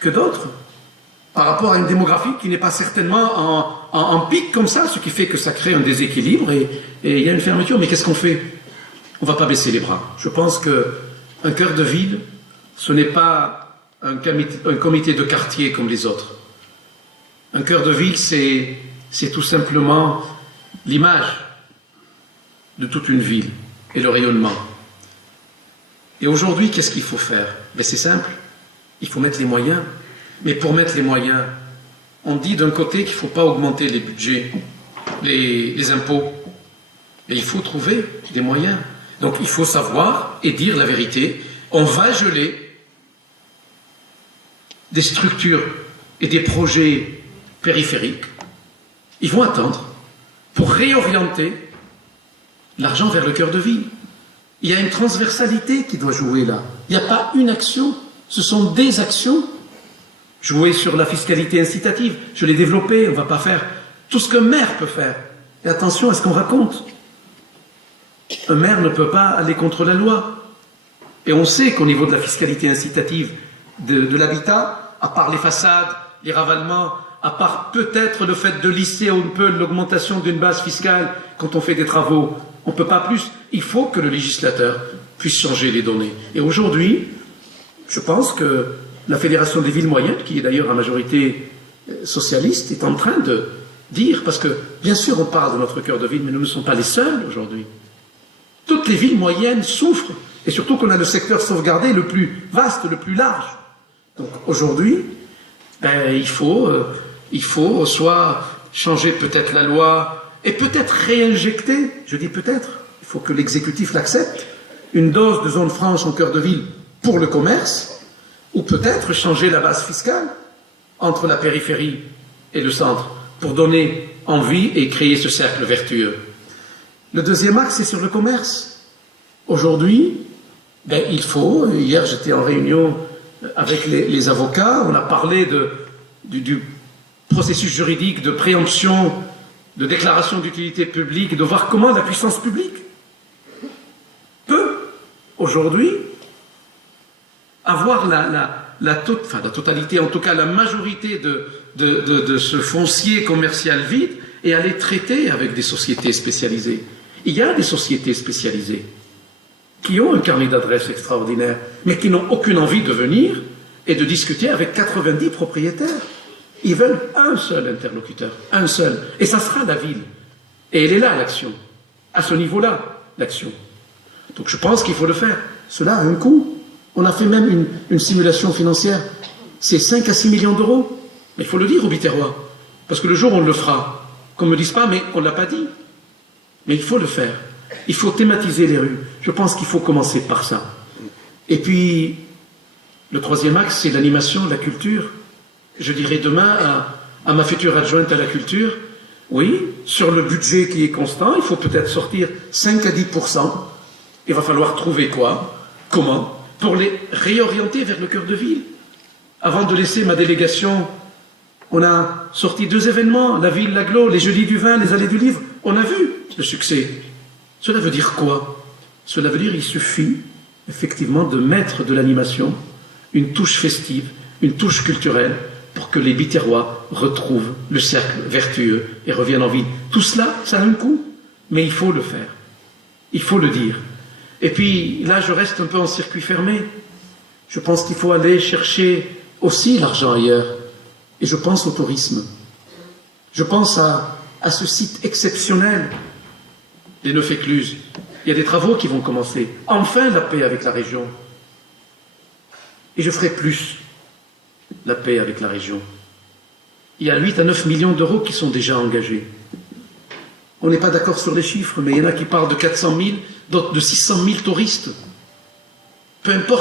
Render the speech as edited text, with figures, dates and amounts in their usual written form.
que d'autres, par rapport à une démographie qui n'est pas certainement en pic comme ça, ce qui fait que ça crée un déséquilibre et il y a une fermeture. Mais qu'est-ce qu'on fait? On ne va pas baisser les bras. Je pense qu'un cœur de ville, ce n'est pas un comité de quartier comme les autres. Un cœur de ville, c'est tout simplement l'image de toute une ville et le rayonnement. Et aujourd'hui, qu'est-ce qu'il faut faire? Ben, c'est simple, il faut mettre les moyens. Mais pour mettre les moyens, on dit d'un côté qu'il ne faut pas augmenter les budgets, les impôts. Et il faut trouver des moyens. Donc il faut savoir et dire la vérité. On va geler des structures et des projets périphériques. Ils vont attendre pour réorienter l'argent vers le cœur de ville. Il y a une transversalité qui doit jouer là. Il n'y a pas une action, ce sont des actions. Jouer sur la fiscalité incitative, je l'ai développé, on ne va pas faire tout ce qu'un maire peut faire. Et attention à ce qu'on raconte. Un maire ne peut pas aller contre la loi. Et on sait qu'au niveau de la fiscalité incitative de l'habitat, à part les façades, les ravalements, à part peut-être le fait de lisser un peu l'augmentation d'une base fiscale quand on fait des travaux, on ne peut pas plus. Il faut que le législateur puisse changer les données. Et aujourd'hui, je pense que la Fédération des villes moyennes, qui est d'ailleurs à majorité socialiste, est en train de dire, parce que bien sûr on parle de notre cœur de ville, mais nous ne sommes pas les seuls aujourd'hui. Toutes les villes moyennes souffrent, et surtout qu'on a le secteur sauvegardé le plus vaste, le plus large. Donc aujourd'hui, il faut soit changer peut-être la loi, et peut-être réinjecter, je dis peut-être, il faut que l'exécutif l'accepte, une dose de zone franche en cœur de ville pour le commerce, ou peut-être changer la base fiscale entre la périphérie et le centre pour donner envie et créer ce cercle vertueux. Le deuxième axe, c'est sur le commerce. Aujourd'hui, hier j'étais en réunion avec les avocats, on a parlé du processus juridique de préemption, de déclaration d'utilité publique, de voir comment la puissance publique peut, aujourd'hui, avoir la totalité, en tout cas la majorité de ce foncier commercial vide et aller traiter avec des sociétés spécialisées. Il y a des sociétés spécialisées qui ont un carnet d'adresses extraordinaire, mais qui n'ont aucune envie de venir et de discuter avec 90 propriétaires. Ils veulent un seul interlocuteur, un seul. Et ça sera la ville. Et elle est là, l'action. À ce niveau-là, l'action. Donc je pense qu'il faut le faire. Cela a un coût. On a fait même une simulation financière. C'est 5 à 6 millions d'euros. Mais il faut le dire aux Biterrois. Parce que le jour où on le fera, qu'on ne me dise pas, mais on ne l'a pas dit. Mais il faut le faire. Il faut thématiser les rues. Je pense qu'il faut commencer par ça. Et puis, le troisième axe, c'est l'animation, la culture. Je dirais demain à ma future adjointe à la culture, oui, sur le budget qui est constant, il faut peut-être sortir 5 à 10%. Il va falloir trouver quoi, comment, pour les réorienter vers le cœur de ville. Avant de laisser ma délégation, on a sorti 2 événements, la ville, l'agglo, les jeudis du vin, les allées du livre. On a vu le succès. Cela veut dire quoi? Cela veut dire qu'il suffit effectivement de mettre de l'animation, une touche festive, une touche culturelle, pour que les Biterrois retrouvent le cercle vertueux et reviennent en ville. Tout cela, ça a un coût, mais il faut le faire. Il faut le dire. Et puis, là, je reste un peu en circuit fermé. Je pense qu'il faut aller chercher aussi l'argent ailleurs. Et je pense au tourisme. Je pense à ce site exceptionnel des Neuf-Écluses. Il y a des travaux qui vont commencer. Enfin, la paix avec la région. Et je ferai plus la paix avec la région. Il y a 8 à 9 millions d'euros qui sont déjà engagés. On n'est pas d'accord sur les chiffres, mais il y en a qui parlent de 400 000, d'autres de 600 000 touristes. Peu importe.